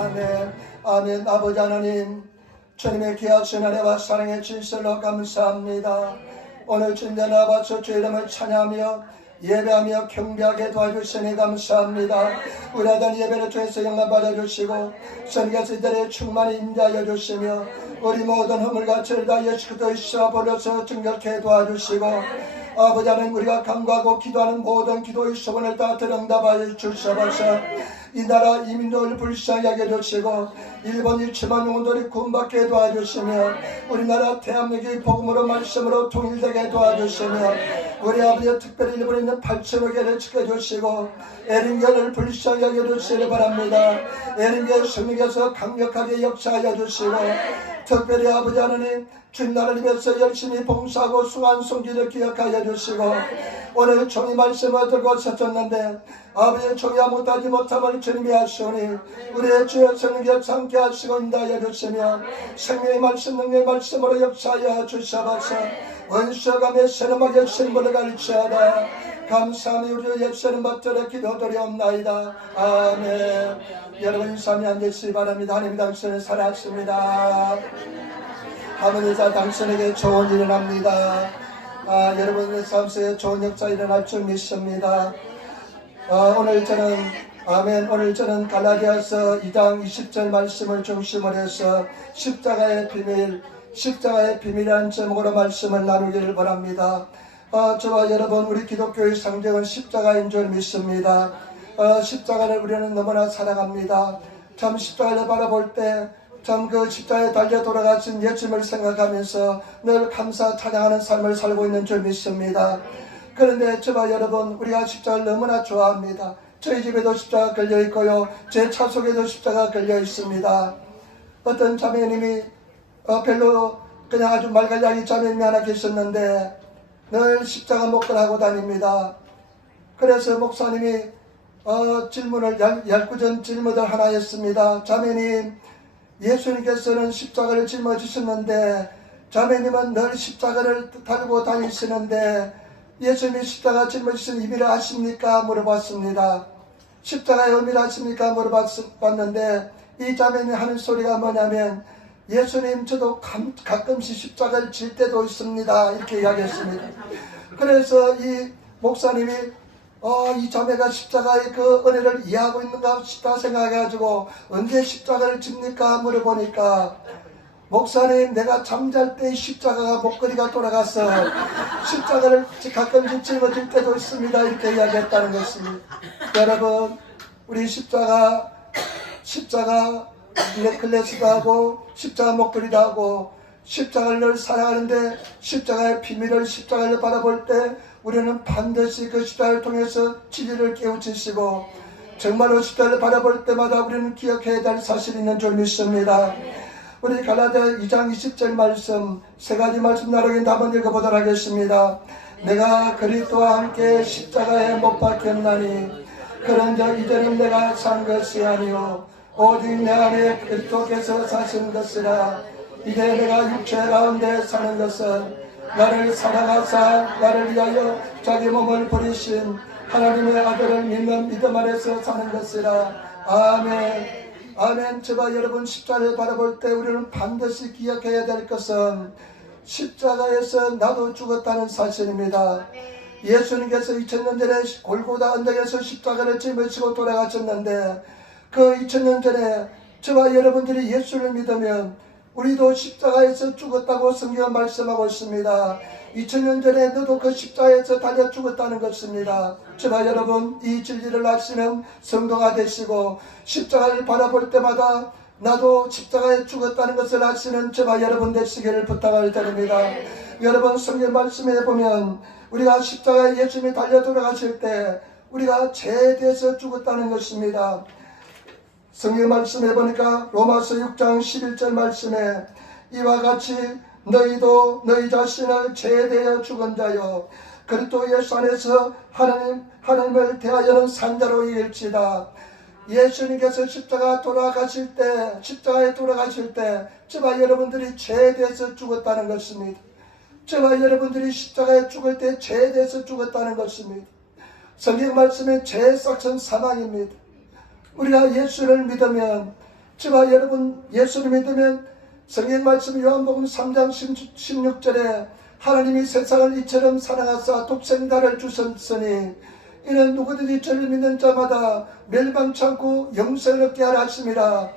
아멘. 아멘. 아버지 하나님, 주님의 귀하신 은혜와 사랑의 진실로 감사합니다. 오늘 주님의 나와서 주 이름을 찬양하며 예배하며 경배하게 도와주시니 감사합니다. 우리 아들 예배를 통해서 영광 받아주시고 선교사 이들의 충만히 인자하여 주시며 우리 모든 허물과 죄다 예수 그리스도의 십자가 버려서 정결케 도와주시고 아버지 하나님, 우리가 간구하고 기도하는 모든 기도의 소원을 다 들응답하여 주셔서 이 나라 이 민족을 불쌍히 하게 해주시고 일본 1천만 영혼들이 구원받게 도와주시며 우리나라 대한민국이 복음으로 말씀으로 통일되게 도와주시며 우리 아버지 특별히 일본에 있는 8천여 개를 지켜주시고 에린교를 불쌍히 하게 해주시기 바랍니다. 에린교 성령께서 강력하게 역사하여 주시고 특별히 아버지 하나님, 주님 나라를 위해서 열심히 봉사하고 수고한 손길을 기억하여 주시고 오늘 종이 말씀을 들고 서졌는데 아버지의 종이 아무것도 못함을 주님이 하시오니 우리의 주여 성령께 참게 하시고 인도하여 주시며 생명의 말씀 능력의 말씀으로 역사하여 주셔서 원수감에 세름하게 신분을 가르치하다 감사하며 우리의 예수님 받들어 기도드리옵나이다. 아멘. 여러분 인사함에 앉으시기 바랍니다. 하나님 당신을 사랑하십니다. 하늘에서 당신에게 좋은 일을 합니다. 여러분의 삶 속에 좋은 역사 일어날 줄 믿습니다. 오늘 저는 갈라디아서 2장 20절 말씀을 중심으로 해서 십자가의 비밀이라는 제목으로 말씀을 나누기를 바랍니다. 저와 여러분, 우리 기독교의 상징은 십자가인 줄 믿습니다. 십자가를 우리는 너무나 사랑합니다. 참 십자가를 바라볼 때 참 그 십자가에 달려 돌아가신 예수님을 생각하면서 늘 감사 찬양하는 삶을 살고 있는 줄 믿습니다. 그런데 저와 여러분, 우리가 십자가를 너무나 좋아합니다. 저희 집에도 십자가 걸려 있고요, 제 차 속에도 십자가 걸려 있습니다. 어떤 자매님이 별로 그냥 아주 말갈량이 자매님이 하나 계셨는데 늘 십자가 목을 하고 다닙니다. 그래서 목사님이 얄궂은 질문을 하나 했습니다. 자매님, 예수님께서는 십자가를 짊어지셨는데 자매님은 늘 십자가를 달고 다니시는데 예수님이 십자가 짊어지신 의미를 아십니까? 물어봤습니다. 십자가의 의미를 아십니까? 물어봤는데 이 자매님이 하는 소리가 뭐냐면 예수님, 저도 가끔씩 십자가를 질 때도 있습니다. 이렇게 이야기했습니다. 그래서 이 목사님이 이 자매가 십자가의 그 은혜를 이해하고 있는가 싶다 생각해가지고 언제 십자가를 집니까? 물어보니까 목사님, 내가 잠잘 때 십자가가 목걸이가 돌아가서 십자가를 가끔씩 짊어질 때도 있습니다. 이렇게 이야기했다는 것입니다. 여러분, 우리 십자가 넥클래스도 하고 십자가 목걸이도 하고 십자가를 늘 사랑하는데 십자가의 비밀을 십자가를 바라볼 때 우리는 반드시 그 십자가를 통해서 진리를 깨우치시고 정말로 십자가를 바라볼 때마다 우리는 기억해야 될 사실이 있는 줄 믿습니다. 우리 갈라디아 2장 20절 말씀, 세 가지 말씀 나누긴 한번 읽어보도록 하겠습니다. 내가 그리스도와 함께 십자가에 못 박혔나니 그런즉 이제는 내가 산 것이 아니요 오직 내 안에 그리스도께서 사신 것이라. 이제 내가 육체 가운데 사는 것은 나를 사랑하사 나를 위하여 자기 몸을 버리신 하나님의 아들을 믿는 믿음 안에서 사는 것이라. 아멘. 아멘. 저와 여러분, 십자가를 바라볼 때 우리는 반드시 기억해야 될 것은 십자가에서 나도 죽었다는 사실입니다. 예수님께서 2000년 전에 골고다 언덕에서 십자가를 짊어지고 돌아가셨는데 그 2000년 전에 저와 여러분들이 예수를 믿으면 우리도 십자가에서 죽었다고 성경은 말씀하고 있습니다. 2000년 전에 너도 그 십자가에서 달려 죽었다는 것입니다. 저와 여러분, 이 진리를 아시는 성도가 되시고 십자가를 바라볼 때마다 나도 십자가에 죽었다는 것을 아시는 저와 여러분 되시기를 부탁을 드립니다. 여러분, 성경 말씀에 보면 우리가 십자가에 예수님이 달려 돌아가실 때 우리가 죄에 대해서 죽었다는 것입니다. 성경 말씀해 보니까 로마서 6장 11절 말씀에 이와 같이 너희도 너희 자신을 죄에 대하여 죽은 자요 그리스도 예수 안에서 하나님을 대하여는 산자로 이길지다. 예수님께서 십자가에 돌아가실 때 저와 여러분들이 죄에 대해서 죽었다는 것입니다. 저와 여러분들이 십자가에 죽을 때 죄에 대해서 죽었다는 것입니다. 성경 말씀에 죄의 삭은 사망입니다. 우리가 예수를 믿으면 저와 여러분 예수를 믿으면 성경 말씀 요한복음 3장 16절에 하나님이 세상을 이처럼 사랑하사 독생자를 주셨으니 이는 누구든지 저를 믿는 자마다 멸망치 않고 영생을 얻게 하라 하심이라.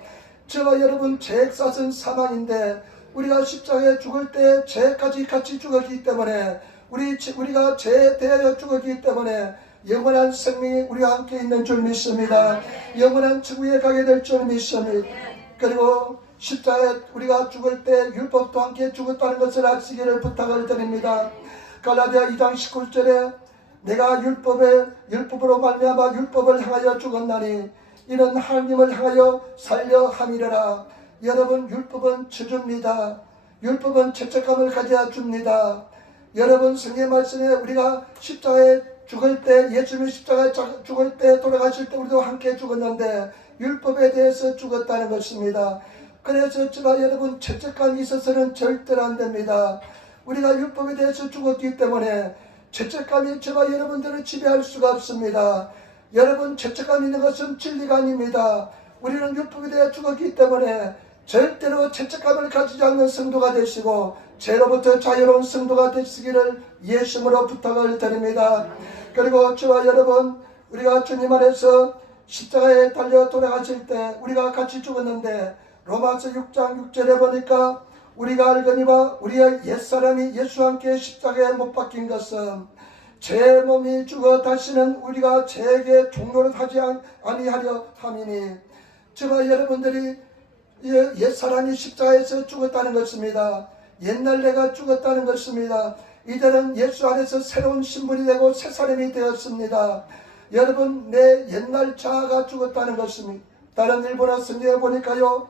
저와 여러분 죄액 쌌은 사망인데 우리가 십자가에 죽을 때 죄까지 같이 죽었기 때문에 우리가 죄에 대하여 죽었기 때문에 영원한 생명이 우리와 함께 있는 줄 믿습니다. 영원한 천국에 가게 될 줄 믿습니다. 그리고 십자가에 우리가 죽을 때 율법도 함께 죽었다는 것을 아시기를 부탁을 드립니다. 갈라디아 2장 19절에 내가 율법으로 말미암아 율법을 향하여 죽었나니 이는 하나님을 향하여 살려 함이라. 여러분 율법은 저주입니다. 율법은 죄책감을 가져야 줍니다. 여러분 성경 말씀에 우리가 십자가에 죽을 때 예수님이 십자가에 죽을 때 돌아가실 때 우리도 함께 죽었는데 율법에 대해서 죽었다는 것입니다. 그래서 저와 여러분 죄책감이 있어서는 절대로 안 됩니다. 우리가 율법에 대해서 죽었기 때문에 죄책감이 저와 여러분들을 지배할 수가 없습니다. 여러분 죄책감 있는 것은 진리가 아닙니다. 우리는 율법에 대해 죽었기 때문에 절대로 죄책감을 가지지 않는 성도가 되시고 죄로부터 자유로운 성도가 되시기를 예수님으로 부탁을 드립니다. 그리고 저와 여러분 우리가 주님 안에서 십자가에 달려 돌아가실 때 우리가 같이 죽었는데 로마서 6장 6절에 보니까 우리가 알거니와 우리의 옛사람이 예수와 함께 십자가에 못 박힌 것은 제 몸이 죽어 다시는 우리가 죄에게 종노릇 하지 아니하려 함이니 저와 여러분들이 옛사람이 십자가에서 죽었다는 것입니다. 옛날 내가 죽었다는 것입니다. 이제는 예수 안에서 새로운 신분이 되고 새 사람이 되었습니다. 여러분 내 옛날 자아가 죽었다는 것입니다. 다른 일본어 성경에 보니까요,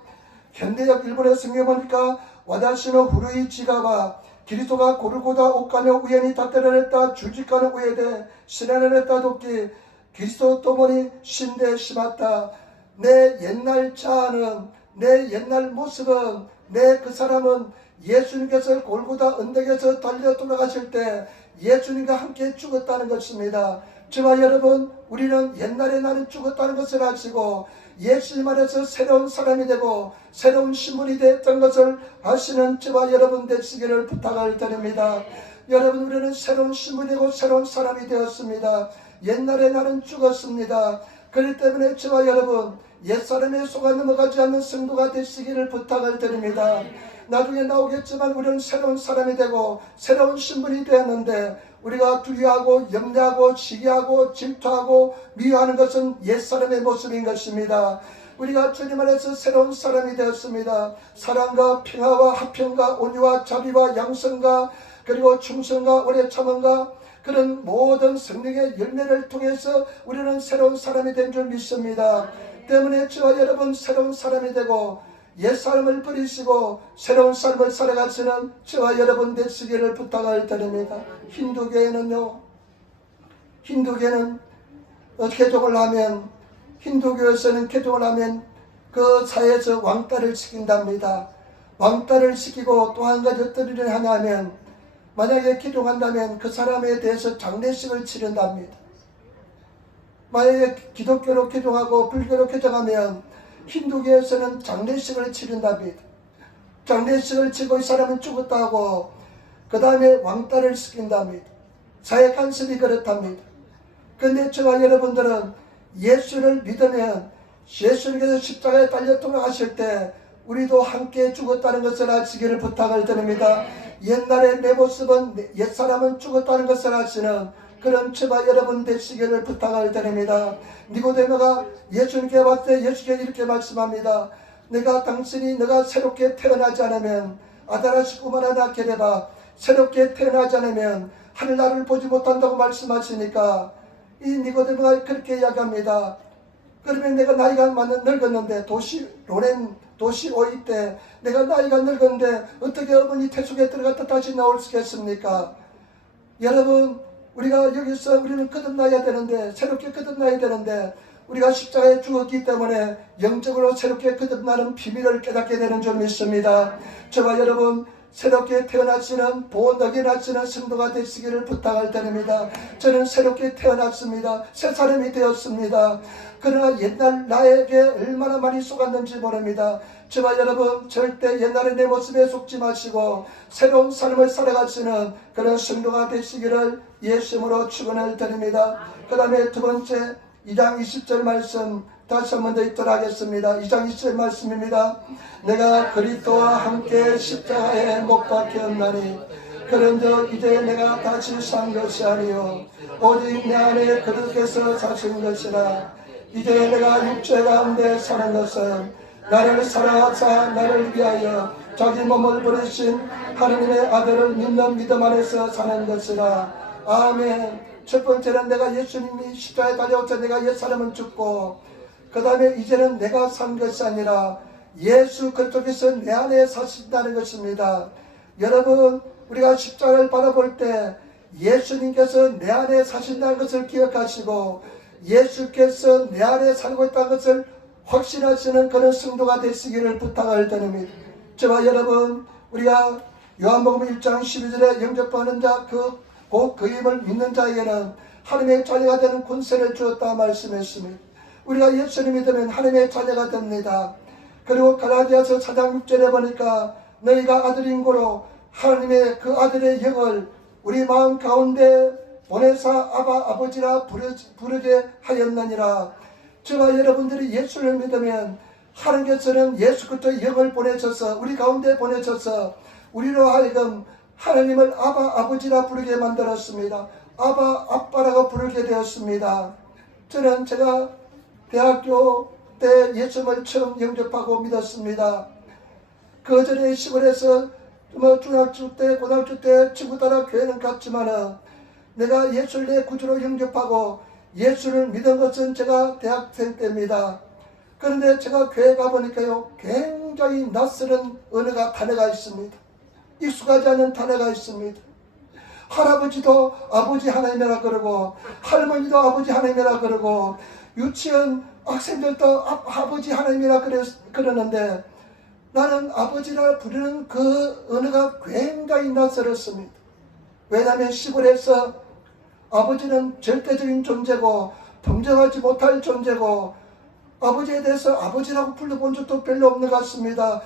현대역 일본어 성경에 보니까 와다시노 후루이 지가와 그리스도가 고르고다 옷가며 우연히 닥터려냈다 주직가는 우에대 시라내냈다 돕기 그리스도 또모니 신대 심았다. 내 옛날 자아는 내 옛날 모습은 내 그 사람은 예수님께서 골고다 언덕에서 달려 돌아가실 때 예수님과 함께 죽었다는 것입니다. 저와 여러분 우리는 옛날에 나는 죽었다는 것을 아시고 예수님 안에서 새로운 사람이 되고 새로운 신분이 됐던 것을 아시는 저와 여러분 되시기를 부탁을 드립니다. 여러분 우리는 새로운 신분이고 새로운 사람이 되었습니다. 옛날에 나는 죽었습니다. 그렇기 때문에 저와 여러분 옛사람의 속아 넘어가지 않는 성도가 되시기를 부탁을 드립니다. 나중에 나오겠지만 우리는 새로운 사람이 되고 새로운 신분이 되었는데 우리가 두려워하고 염려하고 시기하고 질투하고 미워하는 것은 옛사람의 모습인 것입니다. 우리가 주님 안에서 새로운 사람이 되었습니다. 사랑과 평화와 화평과 온유와 자비와 양성과 그리고 충성과 오래 참음과 그런 모든 성령의 열매를 통해서 우리는 새로운 사람이 된 줄 믿습니다. 때문에 저와 여러분 새로운 사람이 되고 옛사람을 버리시고 새로운 삶을 살아가시는 저와 여러분 되시기를 부탁을 드립니다. 힌두교에는 개종을 하면 힌두교에서는 개종을 하면 그 사회에서 왕따를 시킨답니다. 왕따를 시키고 또 한 가지 어떤 일을 하냐면 만약에 개종한다면 그 사람에 대해서 장례식을 치른답니다. 만약에 기독교로 개종하고 불교로 개종하면 힌두교에서는 장례식을 치른답니다. 장례식을 치고 이 사람은 죽었다 하고 그 다음에 왕따를 시킨답니다. 사회 간섭이 그렇답니다. 그런데 저와 여러분들은 예수를 믿으면 예수님께서 십자가에 달려 돌아가실 때 우리도 함께 죽었다는 것을 아시기를 부탁을 드립니다. 옛날에 내 모습은 옛사람은 죽었다는 것을 아시는 그런 저와 여러분 되시기를 부탁을 드립니다. 니고데모가 예수님께 왔을 때 예수께서 이렇게 말씀합니다. 너가 새롭게 태어나지 않으면 아다라시 꿈을 하나 게레바 새롭게 태어나지 않으면 하늘나라를 보지 못한다고 말씀하시니까 이 니고데모가 그렇게 이야기합니다. 그러면 내가 나이가 늙었는데 도시 5이 때 내가 나이가 늙었는데 어떻게 어머니 태속에 들어갔다 다시 나올 수 있겠습니까? 여러분 우리가 여기서 우리는 거듭나야 되는데 새롭게 거듭나야 되는데 우리가 십자가에 죽었기 때문에 영적으로 새롭게 거듭나는 비밀을 깨닫게 되는 줄 믿습니다. 저와 여러분 새롭게 태어나시는 본덕이 나시는 성도가 되시기를 부탁할 때입니다. 저는 새롭게 태어났습니다. 새 사람이 되었습니다. 그러나 옛날 나에게 얼마나 많이 속았는지 모릅니다. 저와 여러분 절대 옛날의 내 모습에 속지 마시고 새로운 삶을 살아가시는 그런 성도가 되시기를 예수님으로 축원을 드립니다. 그 다음에 두 번째 2장 20절 말씀 다시 한 번 더 읽도록 하겠습니다. 2장 20절 말씀입니다. 내가 그리스도와 함께 십자가에 못 박혔나니 그런즉 이제 내가 다시 산 것이 아니요 오직 내 안에 그리스도께서 사신 것이라. 이제 내가 육체 가운데 사는 것은 나를 사랑하사 나를 위하여 자기 몸을 버리신 하느님의 아들을 믿는 믿음 안에서 사는 것이라. 아멘. 첫 번째는 내가 예수님이 십자가에 달려오셔서 내가 옛사람은 죽고 그 다음에 이제는 내가 산 것이 아니라 예수 그리스도께서 내 안에 사신다는 것입니다. 여러분 우리가 십자가를 바라볼 때 예수님께서 내 안에 사신다는 것을 기억하시고 예수께서 내 안에 살고 있다는 것을 확신하시는 그런 성도가 되시기를 부탁을 드립니다. 저와 여러분 우리가 요한복음 1장 12절에 영접하는 자 곧 그 이름을 믿는 자에게는 하나님의 자녀가 되는 권세를 주었다 말씀했습니다. 우리가 예수를 믿으면 하나님의 자녀가 됩니다. 그리고 갈라디아서 4장 6절에 보니까 너희가 아들인 고로 하나님의 그 아들의 영을 우리 마음 가운데 보내사 아바 아버지라 부르게 하였느니라. 저와 여러분들이 예수를 믿으면 하나님께서는 예수 그리스도의 영을 보내셔서 우리 가운데 보내셔서 우리로 하여금 하나님을 아바 아버지라 부르게 만들었습니다. 아바 아빠라고 부르게 되었습니다. 저는 제가 대학교 때 예수님을 처음 영접하고 믿었습니다. 그 전에 시골에서 중학교 때 고등학교 때 친구 따라 교회는 갔지만은 내가 예수를 내 구주로 영접하고 예수를 믿은 것은 제가 대학생 때입니다. 그런데 제가 교회 가보니까요 굉장히 낯설은 단어가 있습니다. 익숙하지 않은 단어가 있습니다. 할아버지도 아버지 하나님이라 그러고 할머니도 아버지 하나님이라 그러고 유치원 학생들도 아버지 하나님이라 그러는데 나는 아버지라 부르는 그 언어가 굉장히 낯설었습니다. 왜냐하면 시골에서 아버지는 절대적인 존재고 동정하지 못할 존재고 아버지에 대해서 아버지라고 불러본 적도 별로 없는 것 같습니다.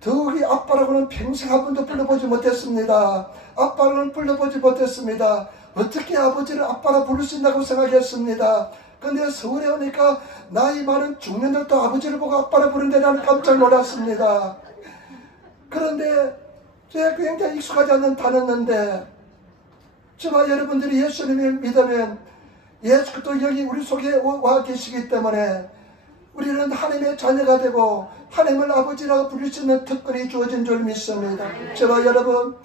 더욱이 아빠라고는 평생 한 번도 불러보지 못했습니다. 아빠는 불러보지 못했습니다. 어떻게 아버지를 아빠라 부를 수 있다고 생각했습니다. 근데 서울에 오니까 나이 많은 중년들도 아버지를 보고 아빠라 부르는데 나는 깜짝 놀랐습니다. 그런데 제가 굉장히 익숙하지 않는 단어였는데 저와 여러분들이 예수님을 믿으면 예수 그리스도 영이 우리 속에 와 계시기 때문에 우리는 하나님의 자녀가 되고 하나님을 아버지라고 부를 수 있는 특권이 주어진 줄 믿습니다. 저와 여러분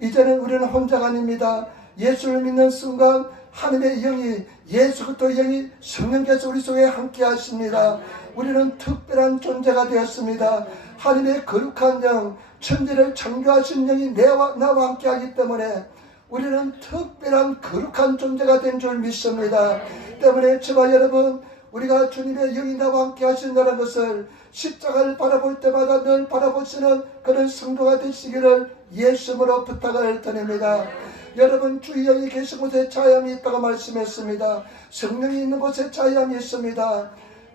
이제는 우리는 혼자가 아닙니다. 예수를 믿는 순간 하나님의 영이 예수 그리스도의 영이 성령께서 우리 속에 함께 하십니다. 우리는 특별한 존재가 되었습니다. 하나님의 거룩한 영 천지를 창조하신 영이 나와 함께 하기 때문에 우리는 특별한 거룩한 존재가 된 줄 믿습니다. 때문에 저와 여러분 우리가 주님의 영이 나와 함께 하신다는 것을 십자가를 바라볼 때마다 늘 바라보시는 그런 성도가 되시기를 예수님으로 부탁을 드립니다. 여러분 주의 영이 계신 곳에 자유함이 있다고 말씀했습니다. 성령이 있는 곳에 자유함이 있습니다.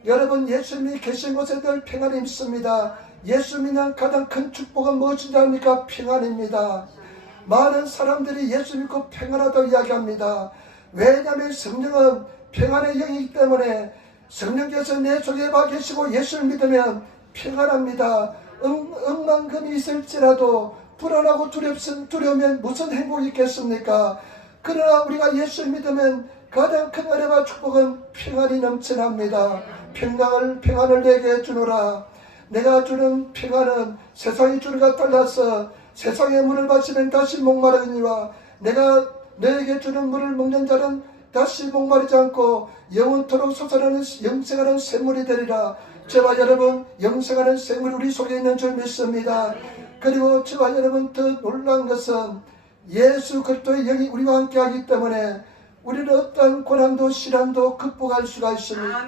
여러분 예수님이 계신 곳에 늘 평안이 있습니다. 예수 믿는 가장 큰 축복은 무엇인지 압니까? 평안입니다. 많은 사람들이 예수 믿고 평안하다고 이야기합니다. 왜냐하면 성령은 평안의 영이기 때문에 성령께서 내 속에 와 계시고 예수를 믿으면 평안합니다. 억만금이 있을지라도 불안하고 두려우면 무슨 행복이 있겠습니까? 그러나 우리가 예수를 믿으면 가장 큰 은혜와 축복은 평안이 넘쳐납니다. 평안을 내게 주노라. 내가 주는 평안은 세상이 주는 것 달라서 세상의 물을 마시면 다시 목마르니와 내가 너에게 주는 물을 먹는 자는 다시 목마르지 않고 영원토록 솟아나는 영생하는 샘물이 되리라. 저와 여러분 영생하는 샘물이 우리 속에 있는 줄 믿습니다. 그리고 저와 여러분 더 놀라운 것은 예수 그리스도의 영이 우리와 함께 하기 때문에 우리는 어떤 고난도 시련도 극복할 수가 있습니다.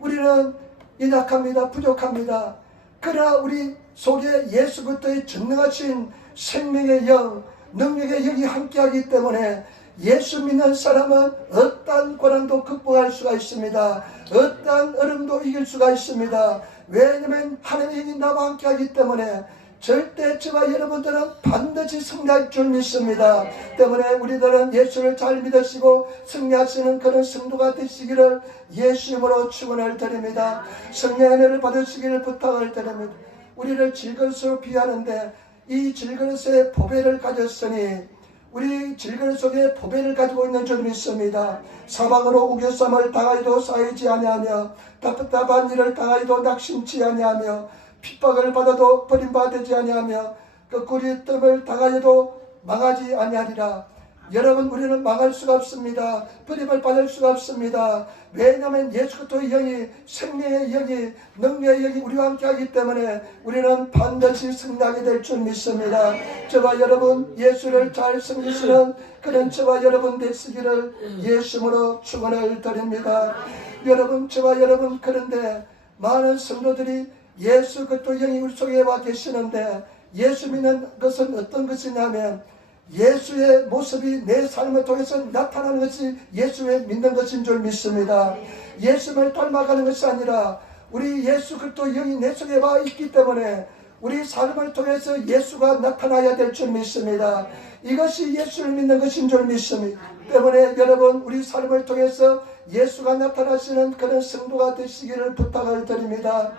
우리는 연약합니다. 부족합니다. 그러나 우리 속에 예수 그리스도의 전능하신 생명의 영, 능력의 영이 함께하기 때문에 예수 믿는 사람은 어떠한 고난도 극복할 수가 있습니다. 어떠한 어려움도 이길 수가 있습니다. 왜냐하면 하나님의 영이 나와 함께하기 때문에 절대 저와 여러분들은 반드시 승리할 줄 믿습니다. 때문에 우리들은 예수를 잘 믿으시고 승리하시는 그런 성도가 되시기를 예수 이름으로 축원을 드립니다. 성령의 은혜를 받으시기를 부탁을 드립니다. 우리를 질그릇으로 비하는데 이 질그릇에 보배를 가졌으니 우리 질그릇 속에 보배를 가지고 있는 줄 믿습니다. 사방으로 우겨쌈을 당하여도 쌓이지 아니하며 답답한 일을 당하여도 낙심치 아니하며 핍박을 받아도 버림받지 아니하며 거꾸리 뜸을 당하여도 망하지 아니하리라. 여러분, 우리는 망할 수가 없습니다. 버림을 받을 수가 없습니다. 왜냐하면 예수 그리스도의 영이, 생명의 영이, 능력의 영이 우리와 함께하기 때문에 우리는 반드시 승리하게 될 줄 믿습니다. 저와 여러분, 예수를 잘 섬기시는 그런 저와 여러분 되시기를 예수님으로 축원을 드립니다. 여러분, 저와 여러분, 그런데 많은 성도들이 예수 그리스도의 영이 우리 속에 와 계시는데 예수 믿는 것은 어떤 것이냐면 예수의 모습이 내 삶을 통해서 나타나는 것이 예수의 믿는 것인 줄 믿습니다. 예수를 닮아가는 것이 아니라 우리 예수 그리스도 영이 내 속에 와 있기 때문에 우리 삶을 통해서 예수가 나타나야 될 줄 믿습니다. 이것이 예수를 믿는 것인 줄 믿습니다. 때문에 여러분, 우리 삶을 통해서 예수가 나타나시는 그런 성도가 되시기를 부탁을 드립니다.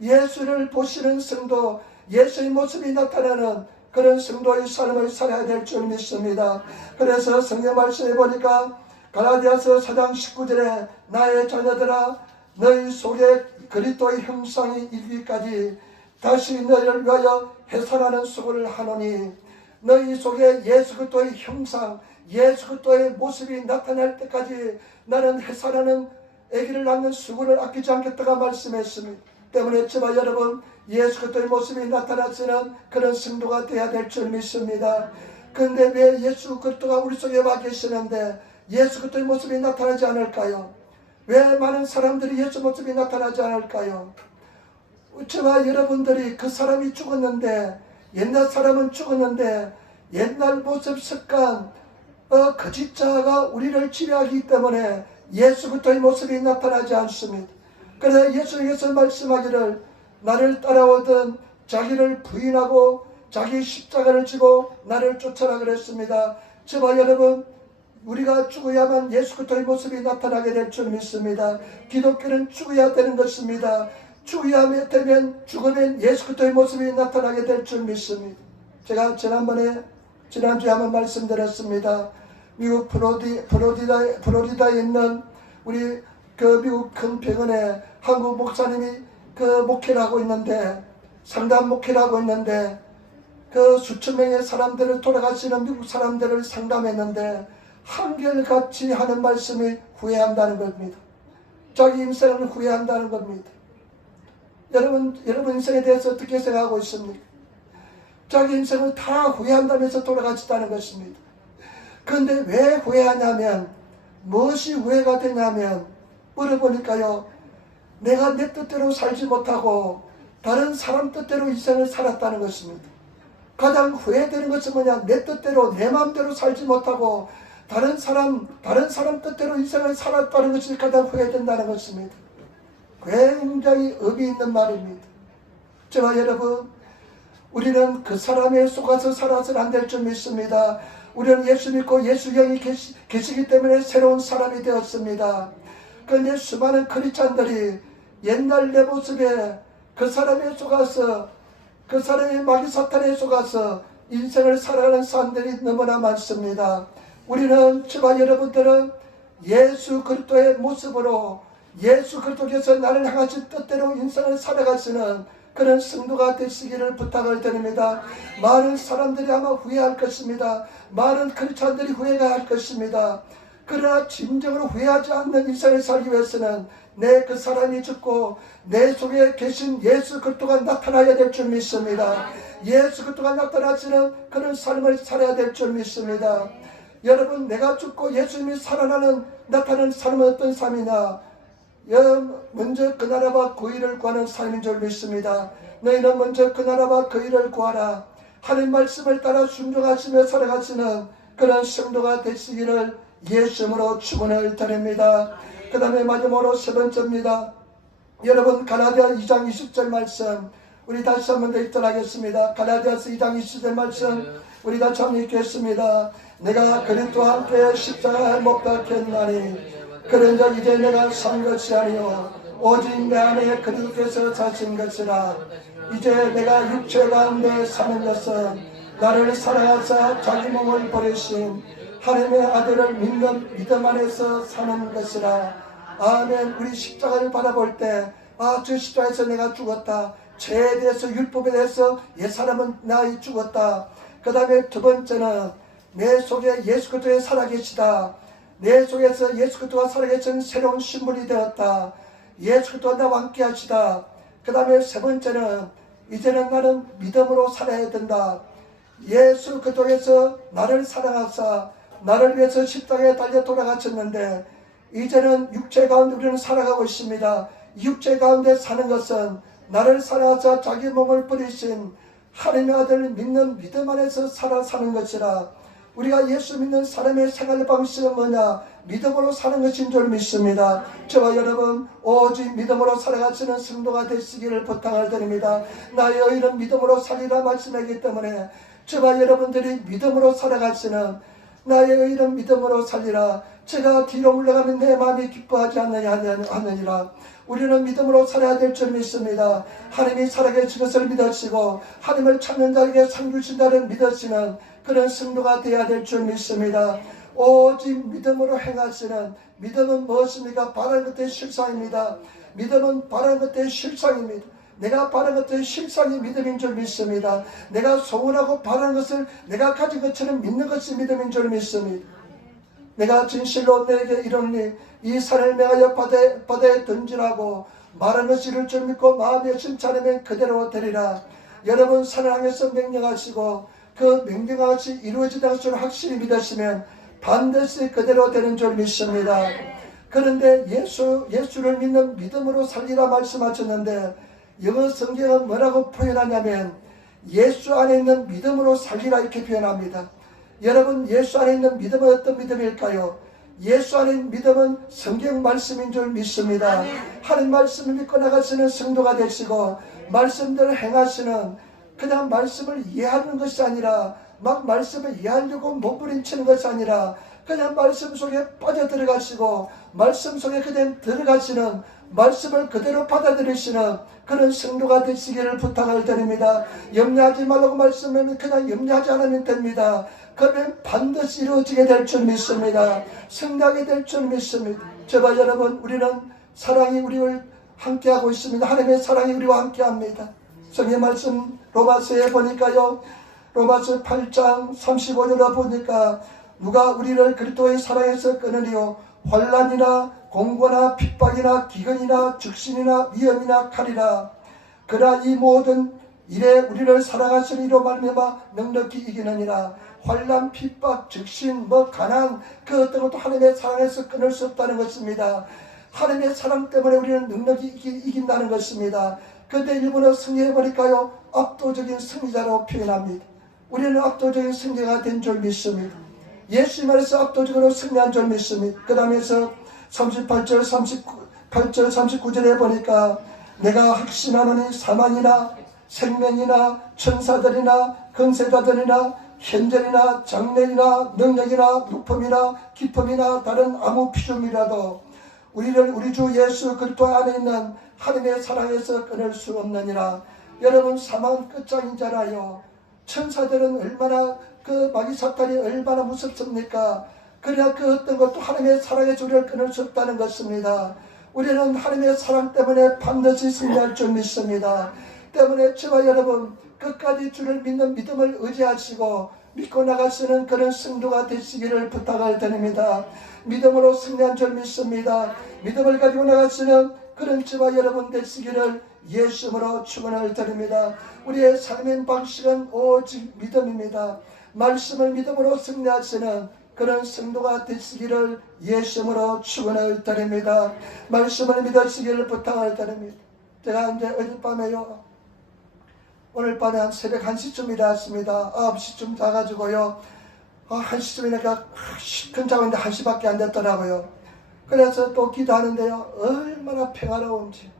예수를 보시는 성도, 예수의 모습이 나타나는 그런 성도의 삶을 살아야 될 줄 믿습니다. 그래서 성경 말씀에 보니까 갈라디아서 4장 19절에 나의 자녀들아 너희 속에 그리스도의 형상이 이르기까지 다시 너희를 위하여 해산하는 수고를 하노니 너희 속에 예수 그리스도의 형상, 예수 그리스도의 모습이 나타날 때까지 나는 해산하는 아기를 낳는 수고를 아끼지 않겠다가 말씀했습니다. 때문에 저와 여러분, 예수 그리스도의 모습이 나타나시는 그런 성도가 되어야 될 줄 믿습니다. 그런데 왜 예수 그리스도가 우리 속에 와 계시는데 예수 그리스도의 모습이 나타나지 않을까요? 왜 많은 사람들이 예수 모습이 나타나지 않을까요? 저와 여러분들이 그 사람이 죽었는데, 옛날 사람은 죽었는데 옛날 모습, 습관, 거짓자가 우리를 지배하기 때문에 예수 그리스도의 모습이 나타나지 않습니다. 그래서 예수님께서 말씀하기를 나를 따라오던 자기를 부인하고 자기 십자가를 지고 나를 쫓아라 그랬습니다. 저와 여러분, 우리가 죽어야만 예수 그리스도의 모습이 나타나게 될 줄 믿습니다. 기독교는 죽어야 되는 것입니다. 죽어야 되면 죽으면 예수 그리스도의 모습이 나타나게 될 줄 믿습니다. 제가 지난주에 한번 말씀드렸습니다. 미국 플로리다에 있는 우리 그 미국 큰 병원에 한국 목사님이 그 목회를 하고 있는데, 상담 목회를 하고 있는데 그 수천 명의 사람들을, 돌아가시는 미국 사람들을 상담했는데 한결같이 하는 말씀이 후회한다는 겁니다. 자기 인생을 후회한다는 겁니다. 여러분 인생에 대해서 어떻게 생각하고 있습니까? 자기 인생을 다 후회한다면서 돌아가시다는 것입니다. 그런데 왜 후회하냐면, 무엇이 후회가 되냐면, 물어보니까요, 내가 내 뜻대로 살지 못하고 다른 사람 뜻대로 인생을 살았다는 것입니다. 가장 후회되는 것은 뭐냐? 내 뜻대로, 내 마음대로 살지 못하고 다른 사람 뜻대로 인생을 살았다는 것이 가장 후회된다는 것입니다. 굉장히 의미 있는 말입니다. 저와 여러분, 우리는 그 사람에 속아서 살아서는 안 될 줄 믿습니다. 우리는 예수 믿고 예수 영이 계시기 때문에 새로운 사람이 되었습니다. 그런데 수많은 크리스찬들이 옛날 내 모습에 그 사람에 속아서, 그 사람의 마귀 사탄에 속아서 인생을 살아가는 사람들이 너무나 많습니다. 우리는, 저와 여러분들은 예수 그리스도의 모습으로, 예수 그리스도께서 나를 향하신 뜻대로 인생을 살아가시는 그런 성도가 되시기를 부탁을 드립니다. 많은 사람들이 아마 후회할 것입니다. 많은 크리스찬들이 후회가 할 것입니다. 그러나 진정으로 후회하지 않는 인생을 살기 위해서는 내 그 사람이 죽고 내 속에 계신 예수 그리스도가 나타나야 될 줄 믿습니다. 예수 그리스도가 나타나시는 그런 삶을 살아야 될 줄 믿습니다. 여러분, 내가 죽고 예수님이 나타나는 삶은 어떤 삶이냐? 먼저 그 나라와 그 일을 구하는 삶인 줄 믿습니다. 너희는 먼저 그 나라와 그 일을 구하라. 하나님 말씀을 따라 순종하시며 살아가시는 그런 성도가 되시기를 예수 이름으로 축원을 드립니다. 그 다음에 마지막으로 세 번째입니다. 여러분 갈라디아 2장 20절 말씀 우리 다시 한번 더 읽도록 하겠습니다. 갈라디아서 2장 20절 말씀 우리 다시 한번 읽겠습니다. 내가 그리스도와 함께 십자가에 못 박혔나니 그런즉 이제 내가 산 것이 아니요 오직 내 안에 그리스도께서 사신 것이라. 이제 내가 육체 가운데 사는 것은 나를 사랑하사 자기 몸을 버리신 하나님의 아들을 믿는 믿음 안에서 사는 것이라. 아멘. 우리 십자가를 바라볼 때 저 십자가에서 내가 죽었다. 죄에 대해서 율법에 대해서 옛사람은 나이 죽었다. 그 다음에 두 번째는 내 속에 예수 그리스도에 살아계시다. 내 속에서 예수 그리스도가 살아계신 새로운 신분이 되었다. 예수 그리스도와 나와 함께 하시다. 그 다음에 세 번째는 이제는 나는 믿음으로 살아야 된다. 예수 그리스도께서 나를 사랑하사 나를 위해서 십자가에 달려 돌아가셨는데 이제는 육체 가운데 우리는 살아가고 있습니다. 육체 가운데 사는 것은 나를 사랑하사 자기 몸을 버리신 하나님의 아들을 믿는 믿음 안에서 살아 사는 것이라. 우리가 예수 믿는 사람의 생활 방식은 뭐냐? 믿음으로 사는 것인 줄 믿습니다. 저와 여러분 오직 믿음으로 살아가시는 성도가 되시기를 부탁을 드립니다. 나의 의는 믿음으로 살리라 말씀하기 때문에 저와 여러분들이 믿음으로 살아가시는 나의 의는 믿음으로 살리라. 제가 뒤로 물러가면 내 마음이 기뻐하지 않느니라. 우리는 믿음으로 살아야 될 줄 믿습니다. 하나님이 살아계신 것을 믿으시고 하나님을 찾는 자에게 상 주신다는 믿으시는 그런 성도가 되어야 될 줄 믿습니다. 오직 믿음으로 행하시는 믿음은 무엇입니까? 바라는 것의 실상입니다. 믿음은 바라는 것의 실상입니다. 내가 바라는 것의 실상이 믿음인 줄 믿습니다. 내가 소원하고 바라는 것을 내가 가진 것처럼 믿는 것이 믿음인 줄 믿습니다. 내가 진실로 내게 이르니 이 산을 매하여 바다에 던지라고 말한 것이 이룰 줄 믿고 마음에 심차려면 그대로 되리라. 여러분 산을 향해서 명령하시고 그 명령한 것이 이루어지는 것을 확실히 믿으시면 반드시 그대로 되는 줄 믿습니다. 그런데 예수를 믿는 믿음으로 살리라 말씀하셨는데 영어 성경은 뭐라고 표현하냐면 예수 안에 있는 믿음으로 살리라 이렇게 표현합니다. 여러분 예수 안에 있는 믿음은 어떤 믿음일까요? 예수 안에 있는 믿음은 성경 말씀인 줄 믿습니다. 하나님 말씀을 믿고 나가시는 성도가 되시고 말씀대로 행하시는 그냥 말씀을 이해하는 것이 아니라 막 말씀을 이해하려고 몸부림치는 것이 아니라 그냥 말씀 속에 빠져들어가시고 말씀 속에 그냥 들어가시는 말씀을 그대로 받아들이시는 그런 성도가 되시기를 부탁을 드립니다. 염려하지 말라고 말씀하면 그냥 염려하지 않으면 됩니다. 그러면 반드시 이루어지게 될 줄 믿습니다. 승리하게 될 줄 믿습니다. 저와 여러분 우리는 사랑이 우리를 함께하고 있습니다. 하나님의 사랑이 우리와 함께합니다. 성경 말씀 로마서에 보니까요. 로마서 8장 35절에 보니까 누가 우리를 그리스도의 사랑에서 끊으리요 환난이나 공고나 핍박이나 기근이나 죽신이나 위험이나 칼이라. 그러나 이 모든 일에 우리를 사랑하신 이로 말미암아 넉넉히 이기느니라. 환난, 핍박, 적신, 가난 그 어떤 것도 하나님의 사랑에서 끊을 수 없다는 것입니다. 하나님의 사랑 때문에 우리는 넉넉히 이긴다는 것입니다. 그런데 일본어 승리해버릴까요? 압도적인 승리자로 표현합니다. 우리는 압도적인 승리가 된 줄 믿습니다. 예수님 안에서 압도적으로 승리한 줄 믿습니다. 그 다음에서 38절 39절에 보니까 내가 확신하노니 사망이나 생명이나 천사들이나 권세자들이나 현재이나 장래이나 능력이나 높음이나 깊음이나 다른 아무 피조물이라도 우리를 우리 주 예수 그리스도 안에 있는 하나님의 사랑에서 끊을 수 없느니라. 여러분 사망은 끝장이잖아요. 천사들은 얼마나 그 마귀 사탄이 얼마나 무섭습니까? 그러나 그 어떤 것도 하나님의 사랑에서 우리를 끊을 수 없다는 것입니다. 우리는 하나님의 사랑 때문에 반드시 승리할 줄 믿습니다. 때문에 저와 여러분 끝까지 주를 믿는 믿음을 의지하시고 믿고 나가시는 그런 성도가 되시기를 부탁을 드립니다. 믿음으로 승리한 줄 믿습니다. 믿음을 가지고 나가시는 그런 저와 여러분 되시기를 예수님으로 축원을 드립니다. 우리의 삶의 방식은 오직 믿음입니다. 말씀을 믿음으로 승리하시는 그런 성도가 되시기를 예수님으로 축원을 드립니다. 말씀을 믿으시기를 부탁을 드립니다. 제가 이제 어젯밤에요 오늘 밤에 한 새벽 1시쯤 일어났습니다. 9시쯤 자가지고요. 1시쯤이니까 시큰 자고 있는데 1시밖에 안 됐더라고요. 그래서 또 기도하는데요. 얼마나 평화로운지,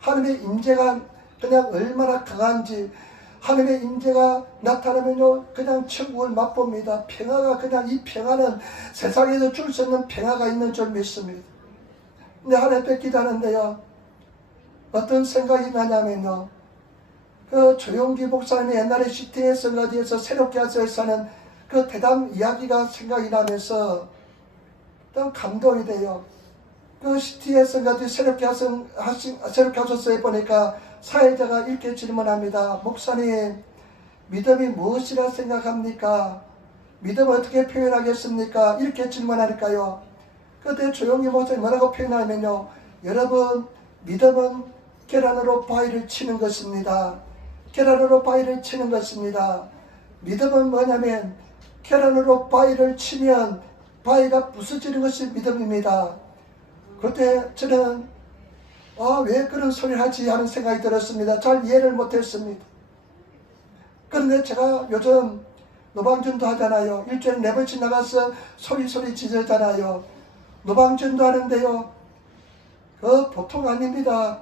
하나님의 임재가 그냥 얼마나 강한지, 하나님의 임재가 나타나면요 그냥 천국을 맛봅니다. 평화가 그냥, 이 평화는 세상에서 줄 수 없는 평화가 있는 줄 믿습니다. 근데 하나님께 기도하는데요, 어떤 생각이 나냐면요, 그 조용기 목사님이 옛날에 시티의 성가대에서 새롭게 하셔서 하는 그 대담 이야기가 생각이 나면서 또 감동이 돼요. 그 시티의 성가대 새롭게 하셨어요. 보니까 사회자가 이렇게 질문합니다. 목사님, 믿음이 무엇이라 생각합니까? 믿음 어떻게 표현하겠습니까? 이렇게 질문하니까요. 그때 조용기 목사님 뭐라고 표현하면요, 여러분, 믿음은 계란으로 바위를 치는 것입니다. 계란으로 바위를 치는 것입니다. 믿음은 뭐냐면 계란으로 바위를 치면 바위가 부서지는 것이 믿음입니다. 그때 저는 왜 그런 소리를 하지 하는 생각이 들었습니다. 잘 이해를 못했습니다. 그런데 제가 요즘 노방전도 하잖아요. 일주일에 4번씩 나가서 소리 지르잖아요. 노방전도 하는데요, 보통 아닙니다.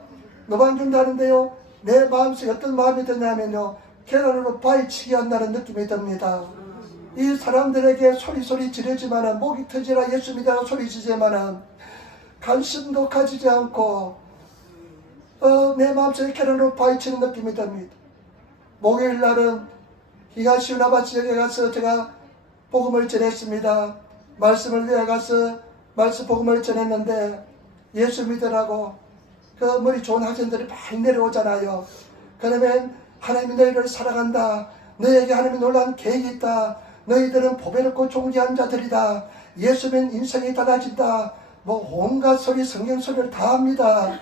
노방전도 하는데요, 내 마음속에 어떤 마음이 드냐면요, 계란으로 바위치기 한다는 느낌이 듭니다. 이 사람들에게 소리 지르지만은, 목이 터지라 예수 믿으라 소리 지르지만은 관심도 가지지 않고 내 마음속에 계란으로 바위치는 느낌이 듭니다. 목요일 날은 히가시온 아바치 지역에 가서 제가 복음을 전했습니다. 말씀을 외워가서 복음을 전했는데, 예수 믿으라고 그 머리 좋은 학생들이 많이 내려오잖아요. 그러면 하나님이 너희를 사랑한다, 너희에게 하나님이 놀라운 계획이 있다, 너희들은 보배롭고 존귀한 자들이다, 예수면 인생이 달라진다, 뭐 온갖 소리, 성경 소리를 다 합니다.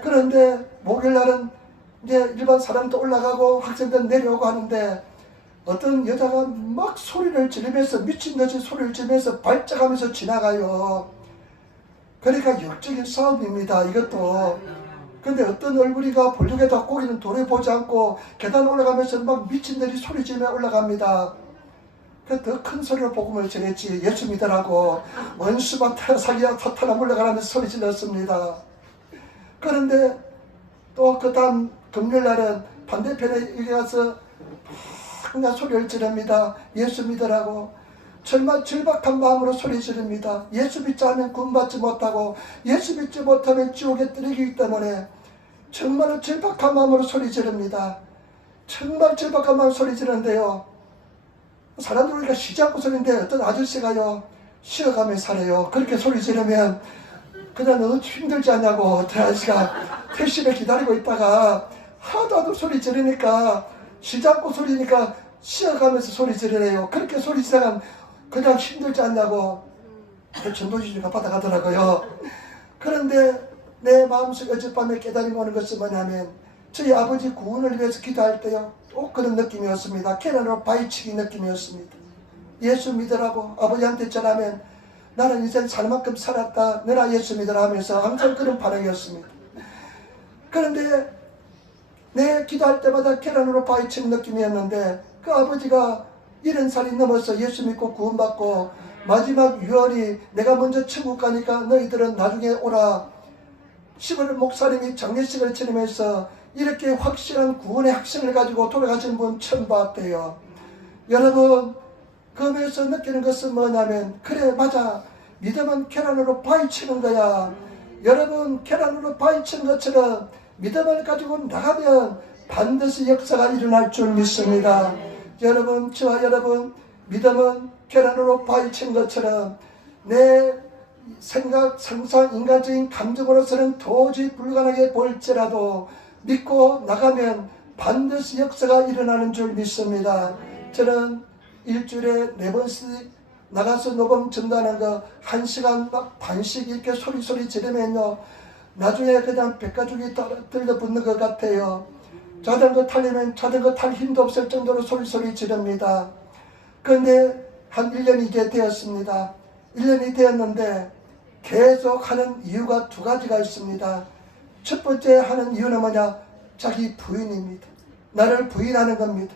그런데 목요일날은 이제 일반 사람도 올라가고 학생들 내려오고 하는데, 어떤 여자가 막 소리를 지르면서, 미친듯이 소리를 지르면서 발작하면서 지나가요. 그러니까 역적인 싸움입니다, 이것도. 근데 어떤 얼굴이가 볼륨에다 고기는 돌에 보지 않고 계단 올라가면서 막 미친듯이 소리 지르며 올라갑니다. 그 더 큰 소리로 복음을 전했지, 예수 믿으라고 원수만 사기야 사탄아 물러가라면서 소리 질렀습니다. 그런데 또 그 다음 금요일날은 반대편에 여기 가서 그냥 소리를 지릅니다. 예수 믿으라고 정말 절박한 마음으로 소리 지릅니다. 예수 믿지 않으면 구원받지 못하고, 예수 믿지 못하면 지옥에 떨어지기 때문에 정말 절박한 마음으로 소리 지릅니다. 정말 절박한 마음으로 소리 지르는데요, 사람들 우리가 쉬지 않고 소리인데 어떤 아저씨가요, 쉬어가며 살아요. 그렇게 소리 지르면 그냥 너무 힘들지 않냐고, 어떤 아저씨가 택시를 기다리고 있다가 하도 소리 지르니까, 쉬지 않고 소리니까 쉬어가면서 소리 지르네요. 그렇게 소리 지르면 그냥 힘들지 않냐고 전도지주가 받아가더라고요. 그런데 내 마음속에 어젯밤에 깨달음이 오는 것은 뭐냐면, 저희 아버지 구원을 위해서 기도할 때요, 꼭 그런 느낌이었습니다. 계란으로 바위치기 느낌이었습니다. 예수 믿으라고 아버지한테 전하면 나는 인생 살 만큼 살았다, 너나 예수 믿으라 하면서 항상 그런 반응이었습니다. 그런데 내 기도할 때마다 계란으로 바위치는 느낌이었는데, 그 아버지가 70살이 넘어서 예수 믿고 구원받고 마지막 유언이, 내가 먼저 천국 가니까 너희들은 나중에 오라, 11월 목사님이 장례식을 치르면서 이렇게 확실한 구원의 확신을 가지고 돌아가신 분 처음 봤대요. 여러분, 그러면서 느끼는 것은 뭐냐면, 그래 맞아, 믿음은 계란으로 바위치는 거야. 여러분, 계란으로 바위치는 것처럼 믿음을 가지고 나가면 반드시 역사가 일어날 줄 믿습니다. 여러분, 저와 여러분, 믿음은 계란으로 바위친 것처럼 내 생각, 상상, 인간적인 감정으로서는 도저히 불가능하게 보일지라도 믿고 나가면 반드시 역사가 일어나는 줄 믿습니다. 저는 일주일에 4번씩 나가서 녹음 전달하는 거 1시간 막 반씩 이렇게 소리 지르면요, 나중에 그냥 백가죽이 들려붙는 것 같아요. 자전거 타려면 자전거 탈 힘도 없을 정도로 소리 지릅니다. 그런데 한 1년이 이제 되었습니다. 1년이 되었는데 계속 하는 이유가 2가지가 있습니다. 첫 번째 하는 이유는 뭐냐? 자기 부인입니다. 나를 부인하는 겁니다.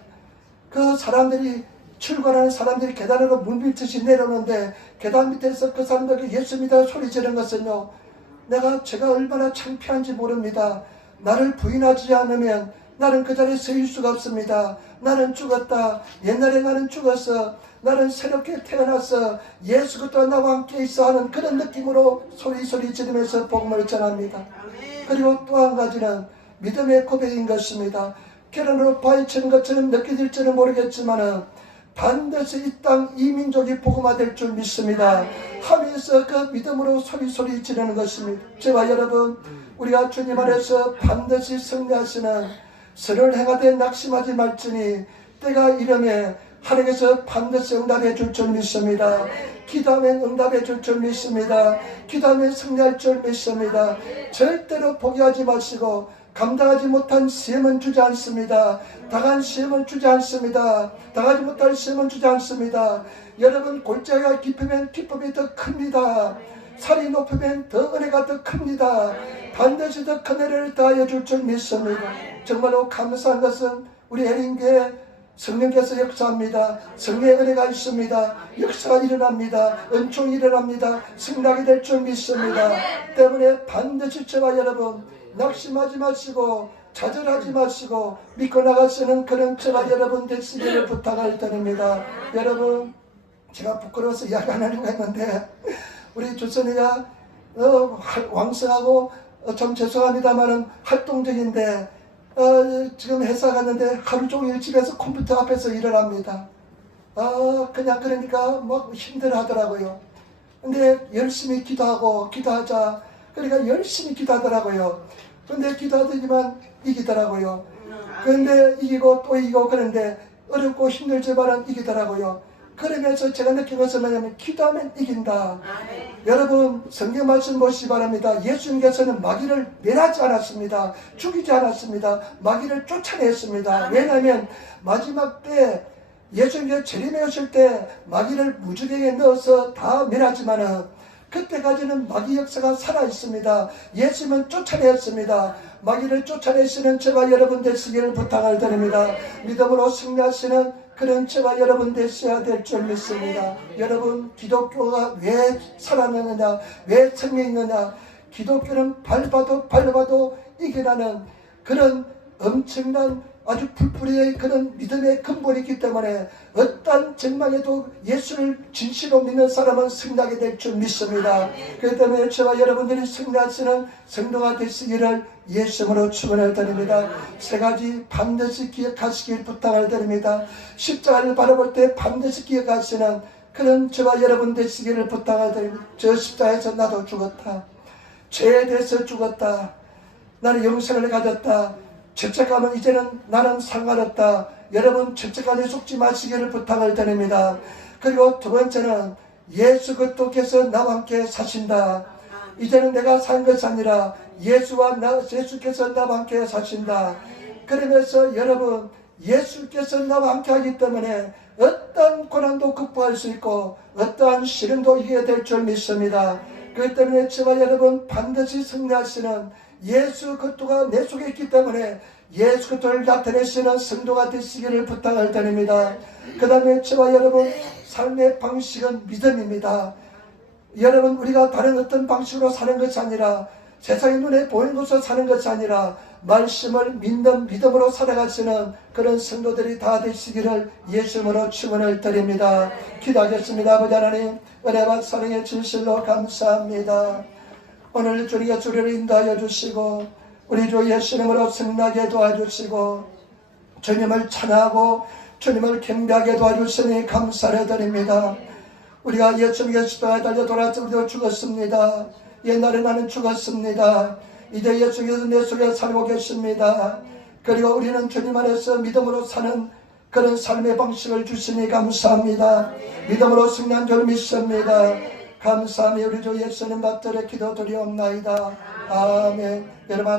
그 사람들이 출근하는 사람들이 계단으로 물밀듯이 내려오는데 계단 밑에서 그 사람들에게 예수 믿어 소리 지르는 것은요, 제가 얼마나 창피한지 모릅니다. 나를 부인하지 않으면 나는 그 자리에 서 있을 수가 없습니다. 나는 죽었다. 옛날에 나는 죽었어. 나는 새롭게 태어났어. 예수 그리스도가 나와 함께 있어 하는 그런 느낌으로 소리 지르면서 복음을 전합니다. 그리고 또 한 가지는 믿음의 고백인 것입니다. 결혼으로 파헤치는 것처럼 느껴질지는 모르겠지만 반드시 이 땅 이 민족이 복음화될 줄 믿습니다. 하면서 그 믿음으로 소리 지르는 것입니다. 저와 여러분, 우리가 주님 안에서 반드시 승리하시는 선을 행하되 낙심하지 말지니 때가 이르매 하나님께서 반드시 응답해 줄 줄 믿습니다. 기도하면 응답해 줄 줄 믿습니다. 기도하면 승리할 줄 믿습니다. 절대로 포기하지 마시고 감당하지 못한 시험은 주지 않습니다. 당한 시험은 주지 않습니다. 당하지 못할 시험은 주지 않습니다. 여러분, 골짜기가 깊으면 기쁨이 더 큽니다. 산이 높으면 더 은혜가 더 큽니다. 반드시 더 큰 은혜를 더하여 줄 줄 믿습니다. 정말로 감사한 것은 우리 해린교회 성령께서 역사합니다. 성령의 은혜가 있습니다. 역사가 일어납니다. 은총이 일어납니다. 승리하게 될 줄 믿습니다. 때문에 반드시 저와 여러분 낙심하지 마시고 좌절하지 마시고 믿고 나가시는 그런 저와 여러분 되시기를 부탁을 드립니다. 여러분, 제가 부끄러워서 이야기 안 하려고 했는데 우리 조선이가 왕성하고 좀 죄송합니다만은 활동적인데 지금 회사 갔는데 하루 종일 집에서 컴퓨터 앞에서 일을 합니다. 그냥 그러니까 막 힘들어 하더라고요. 근데 열심히 기도하자. 그러니까 열심히 기도하더라고요. 근데 기도하더니만 이기더라고요. 그런데 이기고 또 이기고 그런데 어렵고 힘들지만은 이기더라고요. 그러면서 제가 느낀 것은 뭐냐면 기도하면 이긴다. 여러분, 성경 말씀 보시기 바랍니다. 예수님께서는 마귀를 멸하지 않았습니다. 죽이지 않았습니다. 마귀를 쫓아냈습니다. 왜냐하면 마지막 때 예수님께서 재림에 오실 때 마귀를 무주병에 넣어서 다 멸하지만은 그때까지는 마귀 역사가 살아있습니다. 예수님은 쫓아냈습니다. 마귀를 쫓아내시는 저와 여러분 되시기를 부탁을 드립니다. 믿음으로 승리하시는 그런 저와 여러분 되셔야 될 줄 믿습니다. 여러분, 기독교가 왜 살아나느냐, 왜 성령이 있느냐, 기독교는 밟아도 이겨나는 그런 엄청난 아주 불풀이의 그런 믿음의 근본이 있기 때문에 어떠한 전망에도 예수를 진실로 믿는 사람은 승리하게 될 줄 믿습니다. 그렇기 때문에 저와 여러분들이 승리하시는 성도가 되시기를 예수님으로 축원을 드립니다. 세 가지 반드시 기억하시길 부탁을 드립니다. 십자가를 바라볼 때 반드시 기억하시는 그런 저와 여러분 되시기를 부탁을 드립니다. 저 십자가에서 나도 죽었다. 죄에 대해서 죽었다. 나는 영생을 가졌다. 죄책감은 이제는 나는 상관없다. 여러분, 죄책감에 속지 마시기를 부탁을 드립니다. 그리고 두 번째는 예수 그리스도께서 나와 함께 사신다. 이제는 내가 사는 것이 아니라 예수께서 나와 함께 사신다. 그러면서 여러분, 예수께서 나와 함께 하기 때문에 어떠한 고난도 극복할 수 있고 어떠한 시련도 이기게 될 줄 믿습니다. 그렇기 때문에 저와 여러분 반드시 승리하시는 예수 그리스도가 내 속에 있기 때문에 예수 그리스도를 나타내시는 성도가 되시기를 부탁을 드립니다. 그 다음에 저와 여러분 삶의 방식은 믿음입니다. 여러분, 우리가 다른 어떤 방식으로 사는 것이 아니라 세상의 눈에 보이는 것으로 사는 것이 아니라 말씀을 믿는 믿음으로 살아가시는 그런 성도들이 다 되시기를 예수님으로 축원을 드립니다. 기도하겠습니다. 아버지 하나님, 은혜와 사랑의 진실로 감사합니다. 오늘 주님께서 주를 인도하여 주시고 우리 주 예수님으로 승리하게 도와주시고 주님을 찬양하고 주님을 경배하게 도와주시니 감사를 드립니다. 우리가 예수님께서 십자가에 달려 돌아서 죽었습니다. 옛날에 나는 죽었습니다. 이제 예수께서 내 속에 살고 계십니다. 그리고 우리는 주님 안에서 믿음으로 사는 그런 삶의 방식을 주시니 감사합니다. 믿음으로 승리한 줄 믿습니다. 감사하며 우리 주 예수님 받들어 기도드리옵나이다. 아멘. 여러분